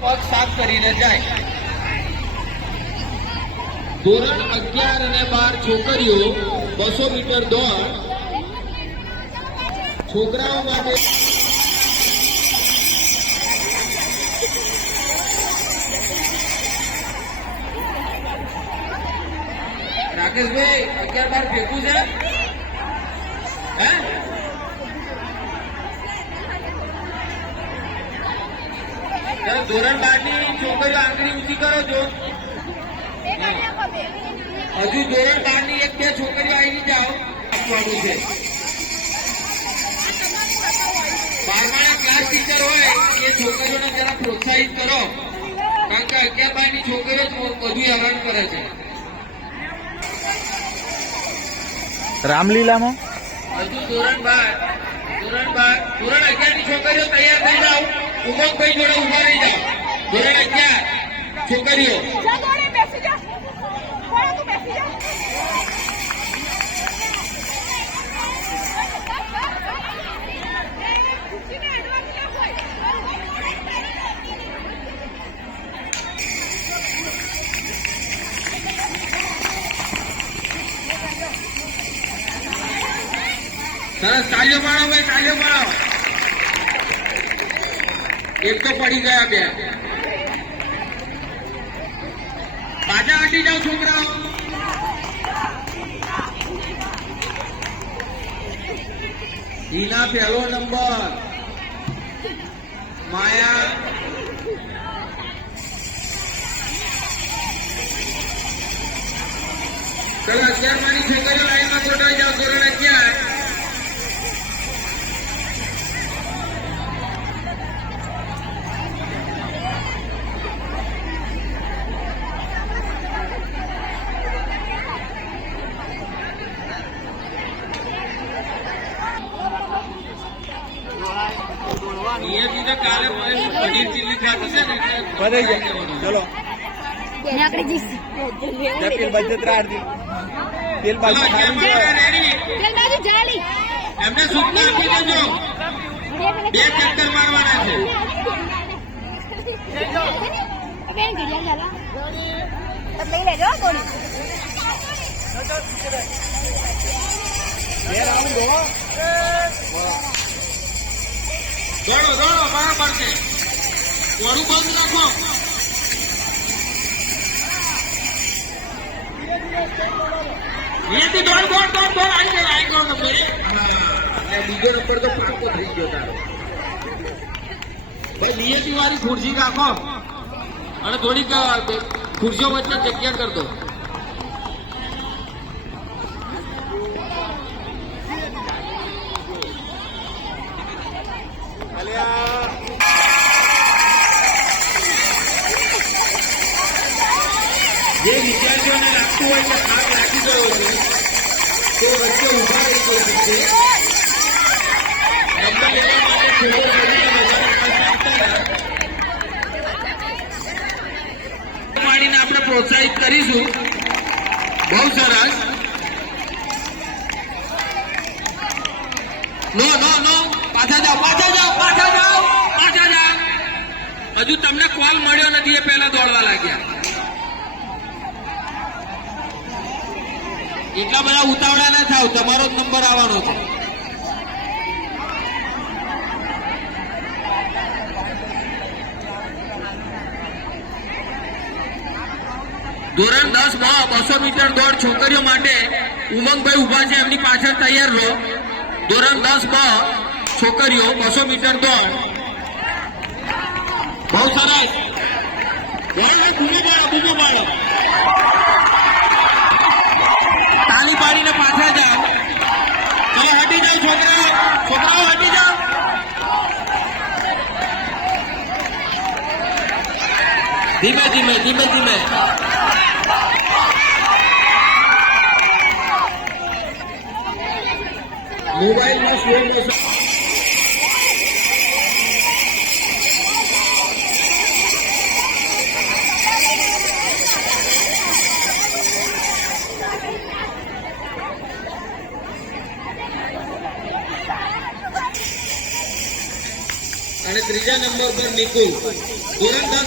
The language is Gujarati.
પગ સાફ કરીને જાય. ધોરણ 11 અને 12 છોકરીઓ 200 મીટર દોડ. છોકરાઓ માટે રાકેશભાઈ 11-12 ફેંકવું છે. હે ધોરણ 12 ની છોકરીઓ આંગળી ઊંચી કરો છો. હજુ ધોરણ 12 ની 1-2 છોકરીઓ આવી જાઓ. આપવાનું છે. 12મા ક્લાસ ટીચર હોય એ છોકરીઓને જરા પ્રોત્સાહિત કરો, કારણ કે 11-12 ની છોકરીઓ જ બધું હેરાન કરે છે. રામલીલામાં હજુ ધોરણ 11 ની છોકરીઓ તૈયાર થઈ જાઓ. ઉમંગભાઈ જોડે ઉભા રહી જાઓ. ધોરણ 11 છોકરીઓ સરસ. તાળીઓ પાડો ભાઈ, તાળીઓ પાડો. એક તો પડી ગયા, બે પાછા હટી જાઓ છોકરાઓ. હિના પહેલો નંબર, માયા ચલો 11મા ની છોકરીઓ લાઈનમાં ગોઠવાઈ જાઓ. ધોરણ 11 કાલે પનીર ચીલી ખાતું છે ને બધાઈ જાય. ચલો તેલ બાજુ ત્રાડ તેલ બાજુ એમને સૂચના આપી દેજો. 2 ચક્કર મારવાના છે. દોડો દોડો બરાબર છે. મોડું બંધ રાખો. અહીંયાથી દોડ દોડ દોડ દોડ આવી ગયો નંબર. બીજો નંબર તો પ્રાપ્ત થઈ ગયો તારો ભાઈ. નિયતિ વાળી ખુરશી રાખો અને થોડીક ખુરશીઓ વચ્ચે જગ્યા કરી દો. જે વિદ્યાર્થીઓને લાગતું હોય કે થાક લાગી ગયો છે તો વચ્ચે ઉભા રહી શકે છે. નંબર લેવા માટે પાડીને આપણે પ્રોત્સાહિત કરીશું. બહુ સરસ. નો નો નો પાછા જાઓ, પાછા જાઓ, પાછા જાઓ, પાછા જાઓ. હજુ તમને કોલ મળ્યો નથી એ પહેલા દોડવા લાગ્યા. એટલા બધા ઉતાવળા ના થાવ, તમારો જ નંબર આવવાનો છે. ધોરણ 10 માં 200 મીટર દોડ છોકરીઓ માટે ઉમંગભાઈ ઉભા છે, એમની પાછળ તૈયાર રહો. ધોરણ 10 માં છોકરીઓ 200 મીટર દોડ. બહુ સરસ. બૂમો પાડો. તાલી પાડીને પાછા જાઓ. ચલો હટી જાઓ છોકરાઓ, છોકરાઓ હટી જાઓ. ધીમે ધીમે ધીમે ધીમે. મોબાઈલમાં સ્લો મોશન. અને ત્રીજા નંબર પર નિકુલ. ધોરણ 10